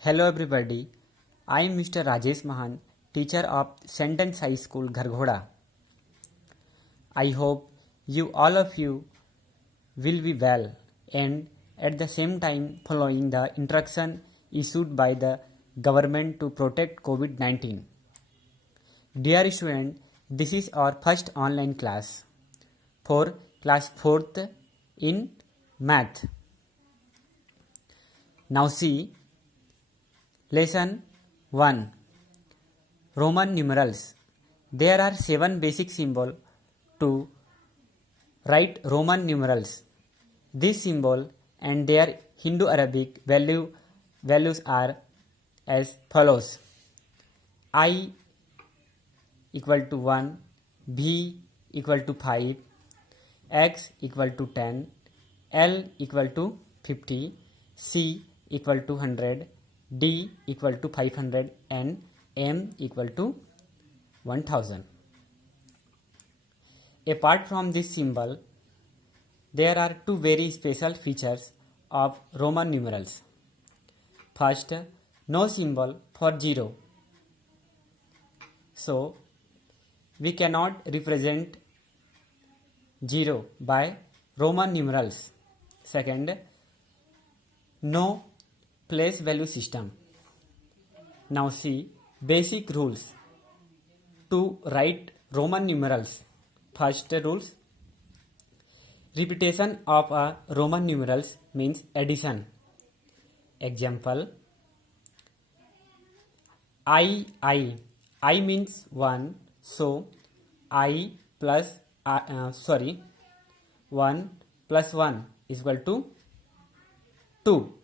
Hello everybody, I am Mr. Rajesh Mahan, teacher of Sentence High School, Gharghoda. I hope all of you will be well and at the same time following the instruction issued by the government to protect COVID-19. Dear student, this is our first online class for class 4th in math. Now see lesson 1. Roman numerals. There are 7 basic symbols to write Roman numerals. This symbol and their Hindu-Arabic values are as follows. I equal to 1, V equal to 5, X equal to 10, L equal to 50, C equal to 100, D equal to 500 and M equal to 1000. Apart from this symbol, there are two very special features of Roman numerals. First, no symbol for 0. So, we cannot represent 0 by Roman numerals. Second, no place value system. Now see basic rules to write Roman numerals. First rules: repetition of a Roman numerals means addition. Example: I means 1, so I plus 1 plus 1 is equal to 2.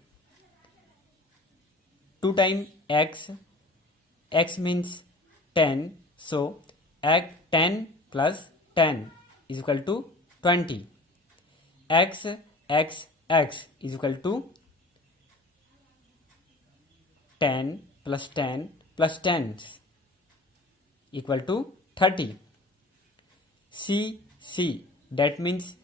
2 times x means 10, so 10 plus 10 is equal to 20. X is equal to 10 plus 10 plus 10 equal to 30. C, that means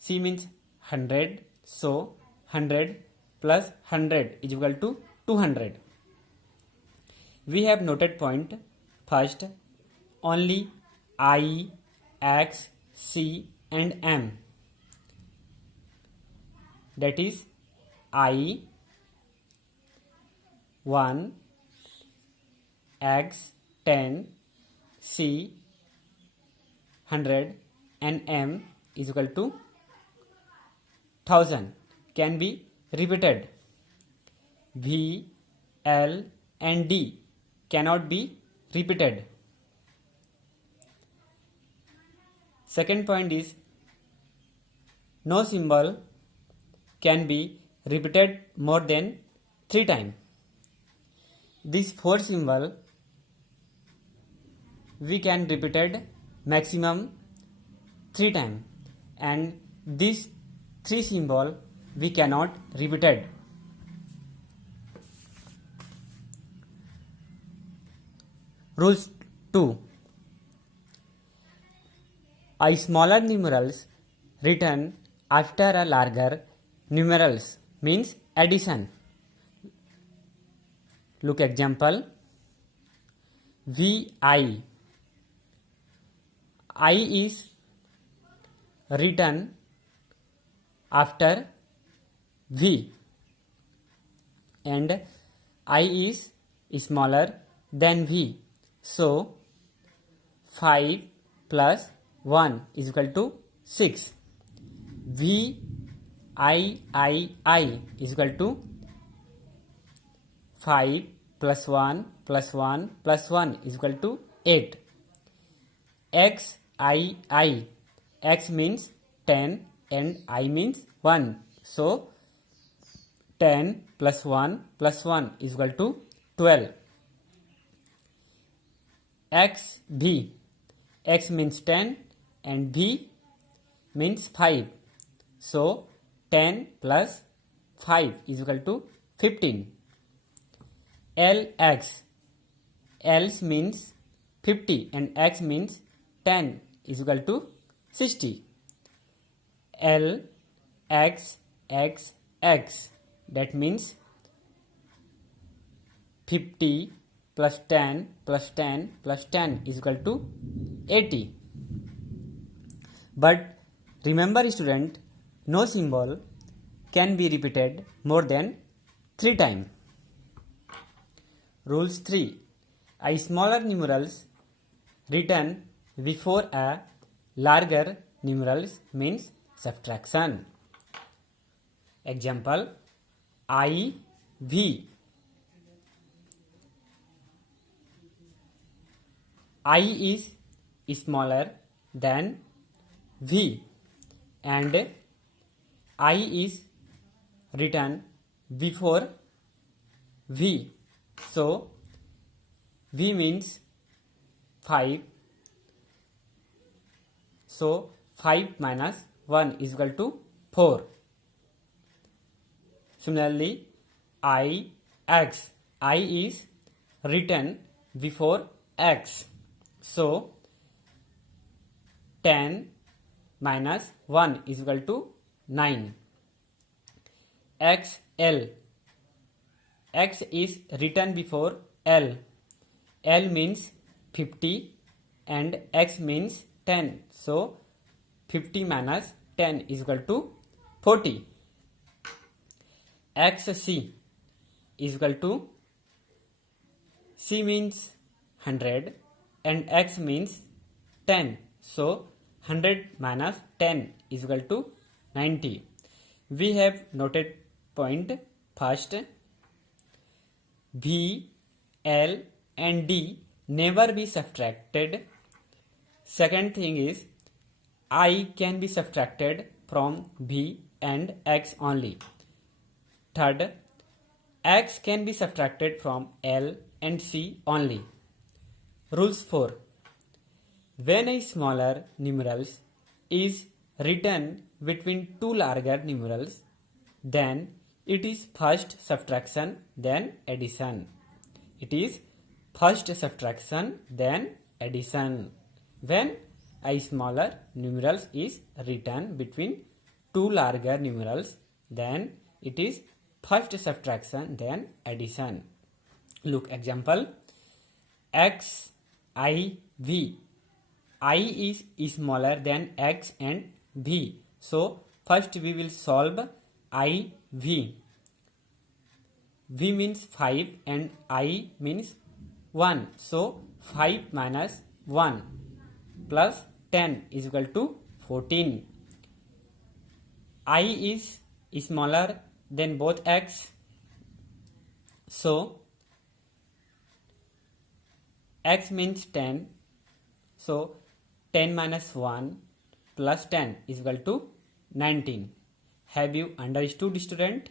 C means 100, so 100 plus 100 is equal to 200. We have noted point. First, only I, X, C and M. That is I 1, X 10, C 100 and M is equal to 1000 can be repeated. V, L and D cannot be repeated. Second point is no symbol can be repeated more than 3 times. This 4 symbol we can repeated maximum 3 times, and this 3 symbol we cannot repeated. Rules 2. A smaller numerals written after a larger numerals means addition. Look example. VI. I is written after V and I is smaller than V. So 5 plus 1 is equal to 6. V I is equal to 5 plus 1 plus 1 plus 1 is equal to 8. X means 10 and I means 1. So 10 plus 1 plus 1 is equal to 12. X means 10 and V means 5. So 10 plus 5 is equal to 15. L means 50 and X means 10 is equal to 60. L X that means 50 plus 10 plus 10 plus 10 is equal to 80. But remember student, no symbol can be repeated more than 3 times. Rules 3. A smaller numerals written before a larger numerals means subtraction. Example, IV. I is smaller than V and I is written before V. So V means 5. So 5 minus 1 is equal to 4. Similarly, IX. I is written before X. So 10 minus 1 is equal to 9. XL. X is written before L. L means 50 and X means 10. So 50 minus 10 is equal to 40. XC is equal to, C means 100 and X means 10. So 100 minus 10 is equal to 90. We have noted point. First, V, L and D never be subtracted. Second thing is, I can be subtracted from V and X only. Third, X can be subtracted from L and C only. Rules 4. When a smaller numerals is written between two larger numerals, then it is first subtraction then addition. It is first subtraction then addition. When a smaller numerals is written between two larger numerals, then it is first subtraction then addition. Look example, XIV. I is smaller than X and V. So first we will solve IV. V means 5 and I means 1. So 5 minus 1 plus 10 is equal to 14. I is smaller than both X. So X means 10. So 10 minus 1 plus 10 is equal to 19. Have you understood, student?